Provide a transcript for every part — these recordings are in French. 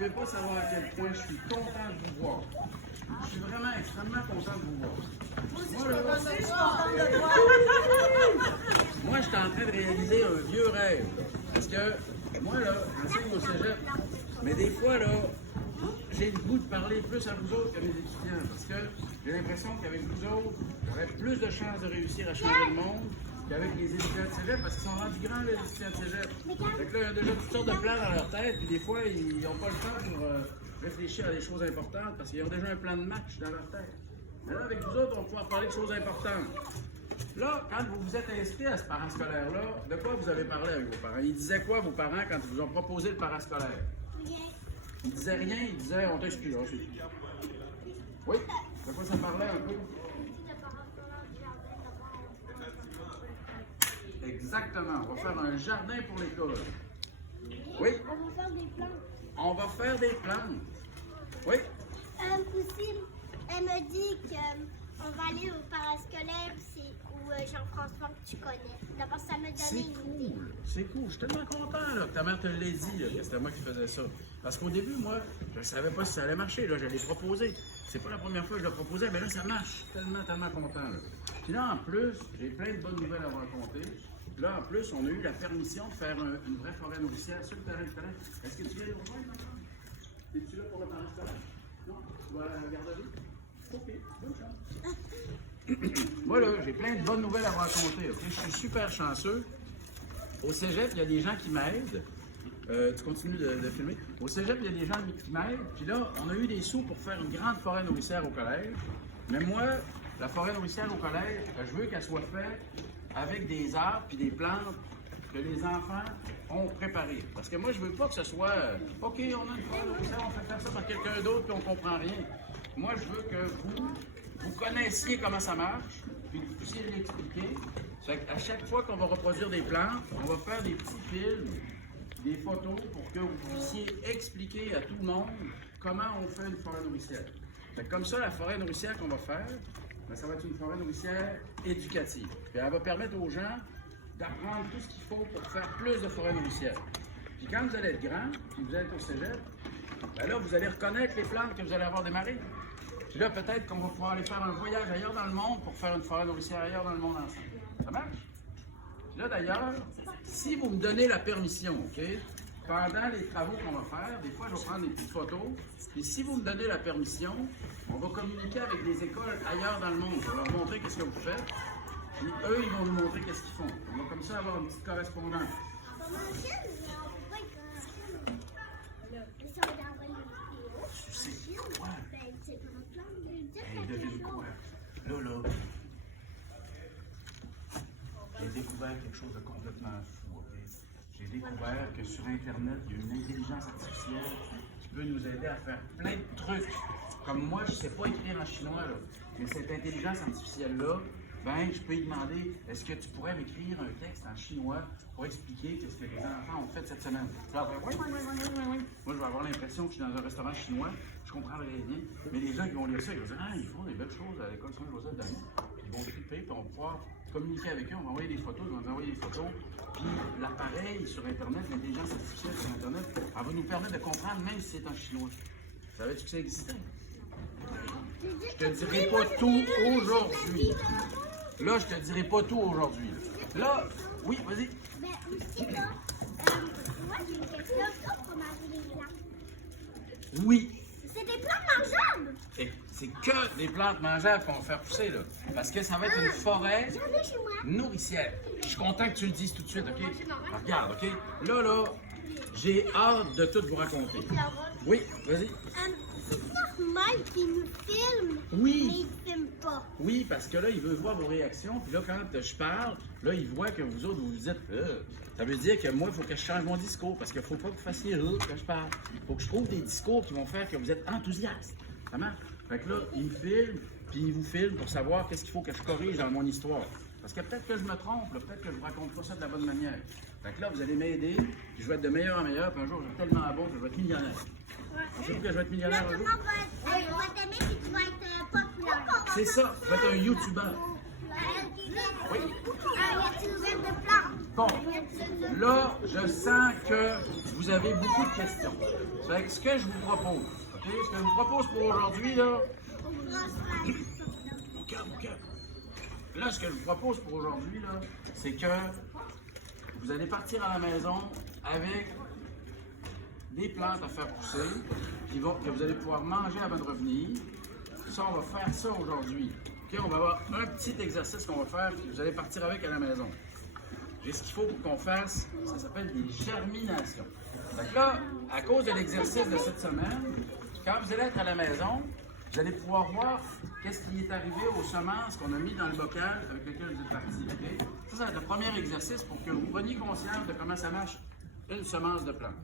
pouvez pas savoir à quel point je suis content de vous voir. Je suis vraiment extrêmement content de vous voir. Moi, je suis en train de réaliser un vieux rêve. Là. Parce que moi, là, j'enseigne au cégep. Mais des fois, là, j'ai le goût de parler plus à vous autres qu'à mes étudiants. Parce que j'ai l'impression qu'avec vous autres, j'aurais plus de chances de réussir à changer le monde qu'avec les étudiants de cégep, parce qu'ils sont rendus grands, les étudiants de cégep. Fait que là, il y a déjà toutes sortes de plans dans leur tête, puis des fois, ils n'ont pas le temps pour réfléchir à des choses importantes, parce qu'ils ont déjà un plan de match dans leur tête. Mais là, avec vous autres, on va pouvoir parler de choses importantes. Là, quand vous vous êtes inscrit à ce parascolaire-là, de quoi vous avez parlé avec vos parents? Ils disaient quoi, vos parents, quand ils vous ont proposé le parascolaire? Ils disaient rien, ils disaient on t'excuse. Oui? De quoi ça parlait un peu? Exactement. On va faire un jardin pour l'école. Oui? On va faire des plantes. On va faire des plantes. Oui? Aussi, elle me dit qu'on va aller au parascolaire, c'est où Jean-François que tu connais. D'abord, ça me C'est donnait une idée. cool. C'est cool. Je suis tellement content là, que ta mère te l'ait dit, là, que c'était moi qui faisais ça. Parce qu'au début, moi, je ne savais pas si ça allait marcher. Là, je l'ai proposé. C'est pas la première fois que je le proposais, mais là, ça marche. Je suis tellement content. Là. Puis là, en plus, j'ai plein de bonnes nouvelles à vous raconter. Là, en plus, on a eu la permission de faire une vraie forêt nourricière sur le terrain de terrain. Est-ce que tu viens nous rejoindre maintenant? Es-tu là pour le parascolaire? Non? Tu vas à la garderie? OK, bonne chance. Moi, là, j'ai plein de bonnes nouvelles à vous raconter. Okay? Je suis super chanceux. Au cégep, il y a des gens qui m'aident. Tu continues de filmer. Au cégep, il y a des gens qui m'aident. Puis là, on a eu des sous pour faire une grande forêt nourricière au collège. Mais moi, la forêt nourricière au collège, je veux qu'elle soit faite avec des arbres puis des plantes que les enfants ont préparées. Parce que moi, je veux pas que ce soit OK, on a une forêt nourricière, on fait faire ça par quelqu'un d'autre puis on comprend rien. Moi, je veux que vous connaissiez comment ça marche, puis que vous puissiez l'expliquer. À chaque fois qu'on va reproduire des plantes, on va faire des petits films, des photos pour que vous puissiez expliquer à tout le monde comment on fait une forêt nourricière. Fait que comme ça, la forêt nourricière qu'on va faire, bien, ça va être une forêt nourricière éducative. Puis elle va permettre aux gens d'apprendre tout ce qu'il faut pour faire plus de forêts nourricières. Puis quand vous allez être grand, puis vous allez être au cégep, bien là, vous allez reconnaître les plantes que vous allez avoir démarrées. Puis là, peut-être qu'on va pouvoir aller faire un voyage ailleurs dans le monde pour faire une forêt nourricière ailleurs dans le monde ensemble. Ça marche? Puis là, d'ailleurs, si vous me donnez la permission, OK, pendant les travaux qu'on va faire, des fois, je vais prendre des petites photos. Et si vous me donnez la permission, on va communiquer avec des écoles ailleurs dans le monde. On va leur montrer qu'est-ce que vous faites. Puis eux, ils vont nous montrer qu'est-ce qu'ils font. On va comme ça avoir une petite correspondance. Tu sais quoi? Hey, devine quoi? Là, j'ai découvert quelque chose de complètement fou, OK? J'ai découvert que sur Internet, il y a une intelligence artificielle qui peut nous aider à faire plein de trucs. Comme moi, je ne sais pas écrire en chinois, là. Mais cette intelligence artificielle-là, ben, je peux lui demander, est-ce que tu pourrais m'écrire un texte en chinois pour expliquer ce que les enfants ont fait cette semaine? Là, oui. Moi, je vais avoir l'impression que je suis dans un restaurant chinois, je comprendrai rien. Mais les gens qui vont lire ça, ils vont dire, ah, ils font des belles choses à l'école Saint-Joseph d'Ami. Ils vont triper, puis on va pouvoir communiquer avec eux, on va envoyer des photos, ils vont nous envoyer des photos. Puis l'appareil sur Internet, l'intelligence artificielle sur Internet, elle va nous permettre de comprendre même si c'est en chinois. Savais-tu que ça existait? Je te dirai pas tout aujourd'hui. Là, je te dirai pas tout aujourd'hui. Là, oui, vas-y. Ben aussi, là, moi, j'ai une question. Pour manger les plantes. Oui. C'est des plantes mangeables. Et c'est que des plantes mangeables qu'on va faire pousser, là. Parce que ça va être une forêt J'en ai chez moi. nourricière. Je suis content que tu le dises tout de suite, OK? Alors, regarde, OK? Là, j'ai hâte de tout vous raconter. Oui, vas-y. C'est normal qu'ils nous filment, Oui. mais ils ne filment pas. Oui, parce que là, il veut voir vos réactions. Puis là, quand je parle, là, il voit que vous autres, vous vous dites ça veut dire que moi, il faut que je change mon discours. Parce qu'il ne faut pas que vous fassiez quand je parle. Il faut que je trouve des discours qui vont faire que vous êtes enthousiaste. Ça marche? Fait que là, il me filme, puis il vous filme pour savoir qu'est-ce qu'il faut que je corrige dans mon histoire. Parce que peut-être que je me trompe, là, peut-être que je ne vous raconte pas ça de la bonne manière. Fait que là, vous allez m'aider, puis je vais être de meilleur en meilleur, puis un jour, je vais être tellement bon que je vais être millionnaire. Pensez-vous que je vais être millionnaire un jour? On va t'aimer et tu vas être populaire. C'est ça, je vais être un YouTuber. Oui. Un youtubeur de plantes. Bon, là, je sens que vous avez beaucoup de questions. Fait que ce que je vous propose, OK? Ce que je vous propose pour aujourd'hui, là... Mon cœur. Là, ce que je vous propose pour aujourd'hui, là, c'est que vous allez partir à la maison avec des plantes à faire pousser que vous allez pouvoir manger avant de revenir. Ça, on va faire ça aujourd'hui. OK? On va avoir un petit exercice qu'on va faire que vous allez partir avec à la maison. Et ce qu'il faut pour qu'on fasse, ça s'appelle des germinations. Donc là, à cause de l'exercice de cette semaine, quand vous allez être à la maison, vous allez pouvoir voir qu'est-ce qui est arrivé aux semences qu'on a mis dans le bocal avec lequel vous êtes parti. Okay? Ça va être le premier exercice pour que vous preniez conscience de comment ça marche une semence de plante.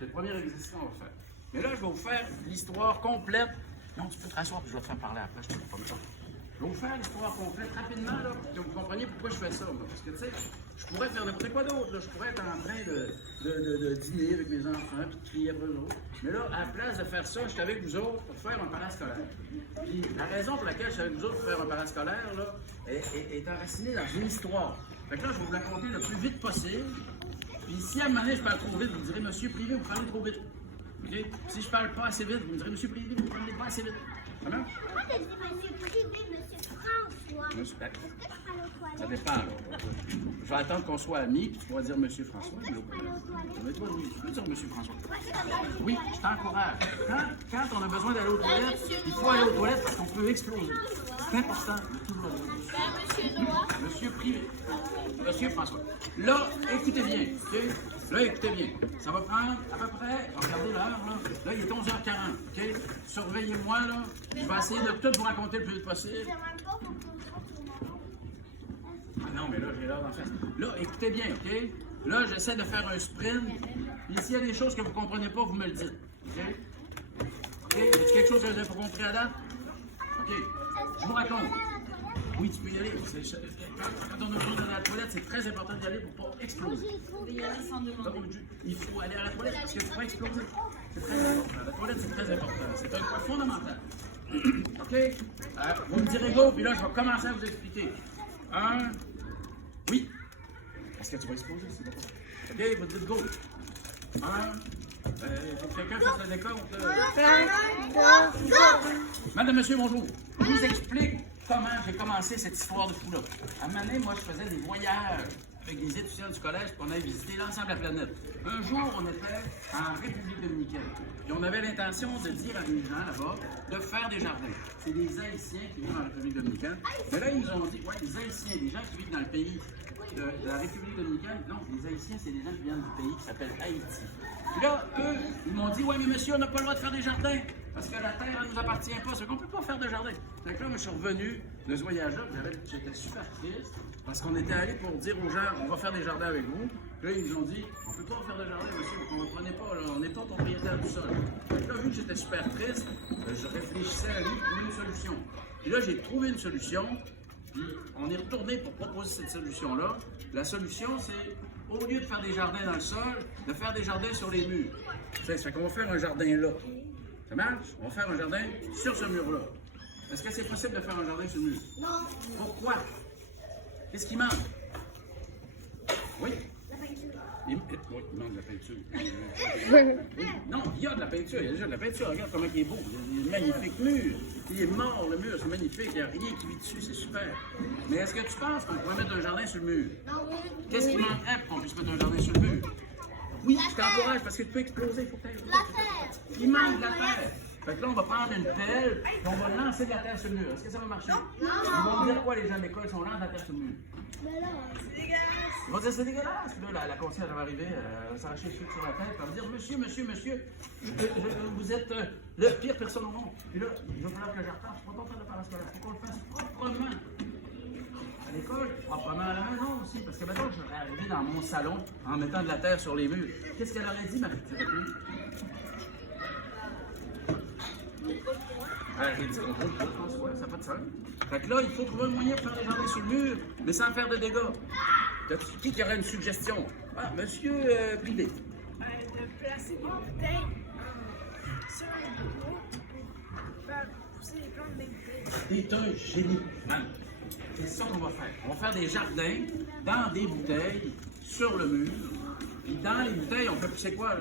C'est le premier exercice qu'on va faire. Mais là, je vais vous faire l'histoire complète. Non, tu peux te rasseoir puis je vais te faire parler après, je te promets ça. Je vais vous faire l'histoire complète rapidement là, pour que vous compreniez pourquoi je fais ça. Moi. Parce que tu sais, je pourrais faire n'importe quoi d'autre. Je pourrais être en train de dîner avec mes enfants puis de crier après eux autres. Mais là, à la place de faire ça, je suis avec vous autres pour faire un parascolaire. Puis la raison pour laquelle je suis avec vous autres pour faire un parascolaire là, est enracinée dans une histoire. Fait que là, je vais vous la conter le plus vite possible. Puis si à un moment donné, je parle trop vite, vous me direz, Monsieur Privé, vous parlez trop vite. Okay? Si je parle pas assez vite, vous me direz, Monsieur Privé, vous parlez pas assez vite. Ça marche? Pourquoi t'as dit Monsieur Privé, Monsieur François? Monsieur, Est-ce que tu parles aux ça toilettes? dépend. Là. Je vais attendre qu'on soit amis, puis tu pourras dire Monsieur François. Mais toi, oui, tu peux dire Monsieur François. Oui, je t'encourage. Quand on a besoin d'aller aux toilettes, il faut aller aux toilettes parce qu'on peut exploser. C'est important de toujours aller aux toilettes. Monsieur Noah. Monsieur Privé. Monsieur François. Là, écoutez bien, OK? Là, écoutez bien. Ça va prendre à peu près, regardez l'heure, là. Là, il est 11h40, OK? Surveillez-moi, là. Je vais essayer de tout vous raconter le plus vite possible. Je demande pas pour que Ah non, mais là, j'ai l'heure d'en faire. Là, écoutez bien, OK? Là, j'essaie de faire un sprint. Puis s'il y a des choses que vous ne comprenez pas, vous me le dites. OK? OK? Y a quelque chose que vous n'avez pas compris à date? OK. Je vous raconte. Oui, tu peux y aller. Quand on a besoin d'aller à la toilette, c'est très important d'y aller pour ne pas exploser. Donc, il faut aller à la toilette parce qu'il ne faut pas exploser. C'est très important. La toilette, c'est très important. C'est un point fondamental. OK? Vous me direz go, puis là, je vais commencer à vous expliquer. Oui. Est-ce que tu vas exploser, c'est d'accord? OK, vous dites go. Il faut que quelqu'un fasse le décompte. Madame, monsieur, bonjour. Je vous explique comment j'ai commencé cette histoire de fou-là. À un moment donné, moi, je faisais des voyages avec des étudiants du collège pour qu'on aille visiter l'ensemble de la planète. Un jour, on était en République dominicaine. Puis on avait l'intention de dire à des gens là-bas de faire des jardins. C'est des Haïtiens qui vivent en République dominicaine. Mais là, ils nous ont dit, ouais, les Haïtiens, les gens qui vivent dans le pays de la République dominicaine, non, les Haïtiens, c'est des gens qui viennent du pays qui s'appelle Haïti. Puis là, eux, ils m'ont dit, ouais, mais monsieur, on n'a pas le droit de faire des jardins. Parce que la terre, elle ne nous appartient pas. C'est qu'on ne peut pas faire de jardin. Donc là, moi, je suis revenu de ce voyage-là. J'étais super triste parce qu'on était allé pour dire aux gens, on va faire des jardins avec vous. Puis là, ils nous ont dit, on ne peut pas faire de jardin, monsieur. Vous ne comprenez pas, là, on n'est pas propriétaire du sol. Donc là, vu que j'étais super triste, je réfléchissais à lui pour trouver une solution. Puis là, j'ai trouvé une solution. Puis on est retourné pour proposer cette solution-là. La solution, c'est, au lieu de faire des jardins dans le sol, de faire des jardins sur les murs. Ça fait qu'on va faire un jardin là. Ça marche? On va faire un jardin sur ce mur-là. Est-ce que c'est possible de faire un jardin sur le mur? Non. Pourquoi? Qu'est-ce qui manque? Oui? La peinture. Oui, il manque de la peinture. Oui. Non, il y a de la peinture. Il y a déjà de la peinture. Regarde comment il est beau. Il est magnifique mur. Il est mort, le mur. C'est magnifique. Il n'y a rien qui vit dessus. C'est super. Mais est-ce que tu penses qu'on pourrait mettre un jardin sur le mur? Non. Qu'est-ce qui manquerait pour qu'on puisse mettre un jardin sur le mur? Oui, je t'encourage parce que tu peux exploser. Il faut que tu La terre. Il manque de la terre. Fait que là, on va prendre une pelle et on va lancer de la terre sur le mur. Est-ce que ça va marcher? Ils vont dire quoi, les gens de l'école, si on lance de la terre sur le mur? Mais là, c'est dégueulasse. Ils vont dire c'est dégueulasse. Puis là, la conseillère va arriver, elle va s'arracher le sucre sur la tête, elle va dire monsieur, vous êtes le pire personne au monde. Puis là, il va falloir que je reparte. Je ne peux pas faire de parascolaire. Il faut qu'on le fasse proprement. À l'école, proprement à la maison aussi. Parce que maintenant, je serais arrivé dans mon salon en mettant de la terre sur les murs. Qu'est-ce qu'elle aurait dit, ma petite fille? Elle dit, on peut le François, ça n'a pas de sens. Fait que là, il faut trouver un moyen de faire des jardins sur le mur, mais sans faire de dégâts. Qui aurait une suggestion? Ah, monsieur Privé. De placer des bouteilles sur les bureaux pour faire pousser les plantes des bouteilles. T'es un génie, man. C'est ça qu'on va faire. On va faire des jardins dans des bouteilles, sur le mur. Puis dans les bouteilles, on peut pousser quoi, là?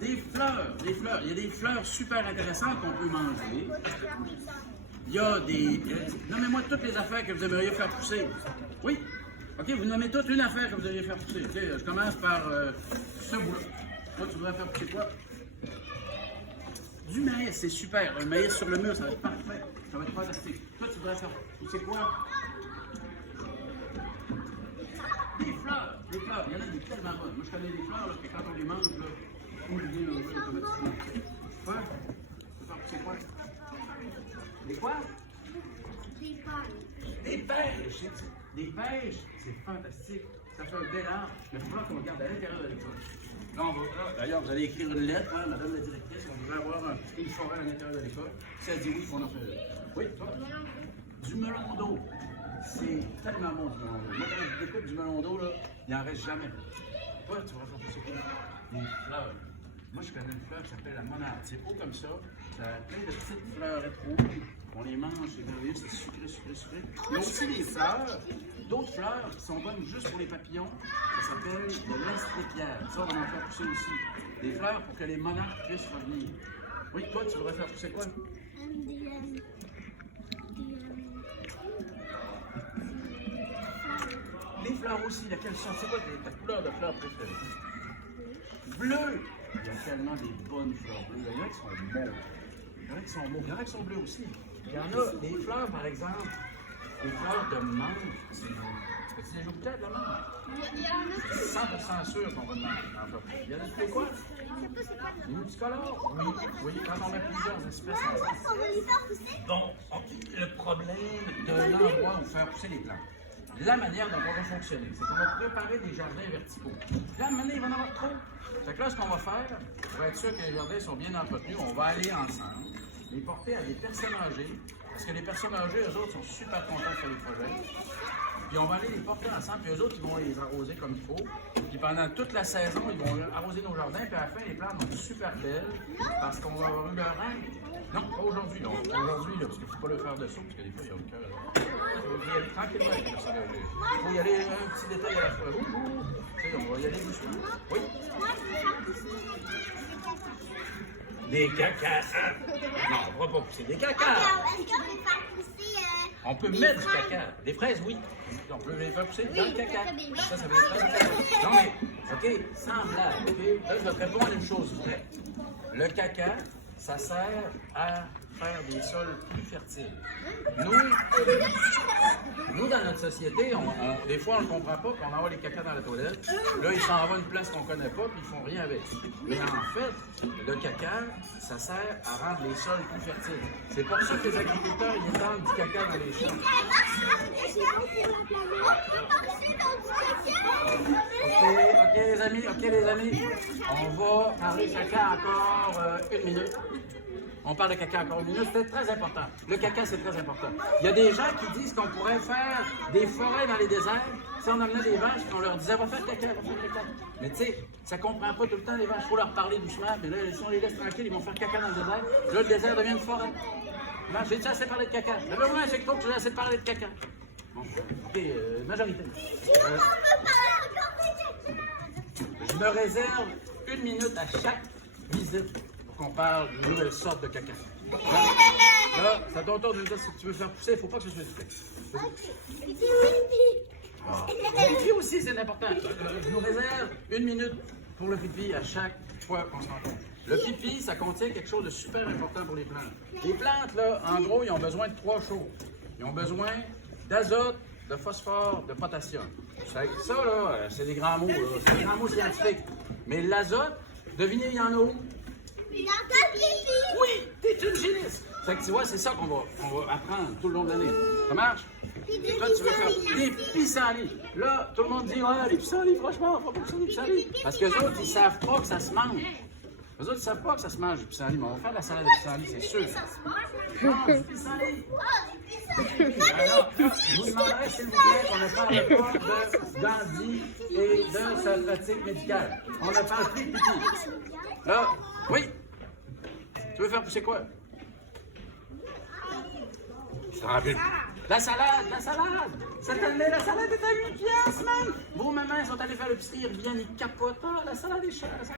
Des fleurs, des fleurs. Il y a des fleurs super intéressantes qu'on peut manger. Il y a des... Nommez-moi toutes les affaires que vous aimeriez faire pousser. Oui? OK, vous nommez toutes une affaire que vous aimeriez faire pousser. OK, je commence par ce bout-là. Toi, tu voudrais faire pousser quoi? Du maïs, c'est super. Un maïs sur le mur, ça va être parfait. Ça va être fantastique. Toi, tu voudrais faire pousser quoi? Des fleurs, des fleurs. Il y en a des tellement bonnes. Moi, je connais des fleurs là, que quand on les mange, là, on les dit automatiquement. Quoi? Tu veux faire pousser quoi? Des quoi? Des pailles. Des pêches! Des pêches, c'est fantastique. Ça fait un bel arbre. Mais il faut qu'on regarde à l'intérieur de l'école. Là, on va, d'ailleurs, vous allez écrire une lettre, hein, madame la directrice, on voudrait avoir une forêt à l'intérieur de l'école. Si elle dit oui, on en fait une. Oui, toi? Du melon d'eau. C'est tellement bon du melon d'eau. Moi, quand je découpe du melon d'eau, là, il n'en reste jamais. Toi, tu vas faire pousser quoi? Des fleurs. Moi, je connais une fleur qui s'appelle la monarde. C'est haut comme ça. Ça a plein de petites fleurettes rouges. On les mange, c'est merveilleux, c'est sucré, sucré, sucré. Il y a aussi des fleurs, d'autres fleurs qui sont bonnes juste pour les papillons. Ça s'appelle de l'estépierre. Ça, on va en faire pousser aussi. Des fleurs pour que les monarques puissent revenir. Oui, toi, tu voudrais faire pousser quoi? Les fleurs aussi, laquelle sont? C'est quoi ta couleur de fleurs préférée? Bleu! Il y a tellement des bonnes fleurs bleues. Il y en a qui sont mauves. Il y en a qui sont mauves. Il y en a qui sont bleues aussi. Il y en a des fleurs, par exemple, des fleurs de mangue. As-tu déjà goûté à de la mangue? Il y en a. 100% sûr qu'on va demander. Il y en a qui fait quoi? Des multicolores? Oui, oui, quand on met plusieurs espèces ensemble. On va les faire pousser. Bon, OK. Le problème d'un endroit où faire pousser les plantes. La manière dont on va fonctionner, c'est qu'on va préparer des jardins verticaux. Là, à un moment donné, il va en avoir trop. Fait que là, ce qu'on va faire, pour être sûr que les jardins sont bien entretenus, on va aller ensemble, les porter à des personnes âgées, parce que les personnes âgées, eux autres, sont super contents de faire les projets. Puis on va aller les porter ensemble, puis eux autres, ils vont les arroser comme il faut. Puis pendant toute la saison, ils vont arroser nos jardins, puis à la fin, les plantes vont être super belles, parce qu'on va avoir eu leur règle. Non, pas aujourd'hui, là. Aujourd'hui, là, parce qu'il ne faut pas le faire de saut, parce que des fois, il y a le cœur. Il faut y aller tranquillement avec les personnes âgées. Il faut y aller un petit détail à la fois. Tu sais, on va y aller doucement. Oui? Moi, je vais faire pousser Des cacas. Non, on ne va pas pousser des cacas. Est-ce qu'on peut faire pousser On peut des mettre du fraises? caca. Des fraises, oui. On peut les faire pousser dans le caca. Ça Ça veut dire fraises. Non, mais, OK, sans blague, OK? Là, je vais te répondre à une chose vraie. Le caca, ça sert à faire des sols plus fertiles. Nous dans notre société, des fois, on ne le comprend pas, puis on envoie les cacas dans la toilette. Là, ils s'en vont à une place qu'on ne connaît pas, puis ils font rien avec. Mais en fait, le caca, ça sert à rendre les sols plus fertiles. C'est pour ça que les agriculteurs, ils étendent du caca dans les champs. OK, les amis, on va parler de caca encore une minute. On parle de caca encore une minute, c'est très important. Le caca, c'est très important. Il y a des gens qui disent qu'on pourrait faire des forêts dans les déserts si on amenait des vaches et on leur disait « va faire caca, va faire caca ». Mais tu sais, ça ne comprend pas tout le temps les vaches. Il faut leur parler doucement, mais là, si on les laisse tranquilles, ils vont faire caca dans le désert. Là, le désert devient une forêt. Là, j'ai assez parlé de caca. Mais moi, c'est que j'ai assez parlé de caca. Bon, OK, majorité. Je me réserve une minute à chaque visite pour qu'on parle d'une nouvelle sorte de caca. Là, c'est à ton tour de nous dire si tu veux faire pousser, il ne faut pas que ce soit du pipi. Le pipi aussi, c'est important. Je nous réserve une minute pour le pipi à chaque fois qu'on se rencontre. Le pipi, ça contient quelque chose de super important pour les plantes. Les plantes, là, en gros, ils ont besoin de 3 choses. Ils ont besoin d'azote, de phosphore, de potassium. Ça, là, c'est des grands mots, là. C'est des grands mots scientifiques. Mais l'azote, devinez, il y en a où? Oui, t'es une génisse. Fait que tu vois, c'est ça qu'on va apprendre tout le long de l'année. Ça marche? Toi, tu veux faire des pissenlits. Là, tout le monde dit, ouais, les pissenlits, franchement, faut pas pousser des pissenlits. Parce que les autres, ils savent pas que ça se mange. Les autres, ils savent pas que ça se mange du pissenlit, mais on va faire de la salade de pissenlit, c'est sûr. Non, du pissenlit. Alors, je vous demanderai, s'il vous plaît, qu'on ne parle pas de Gandhi et de sa pratique médicale. On ne parle plus de pipi. Là, oui. Tu veux faire pousser quoi? Tu te rappelles? La salade! Cette année, la salade est à 8 piastres, man! Vos mamans sont allées faire le petit, ils reviennent, ils capotent. Ah, la salade est chère.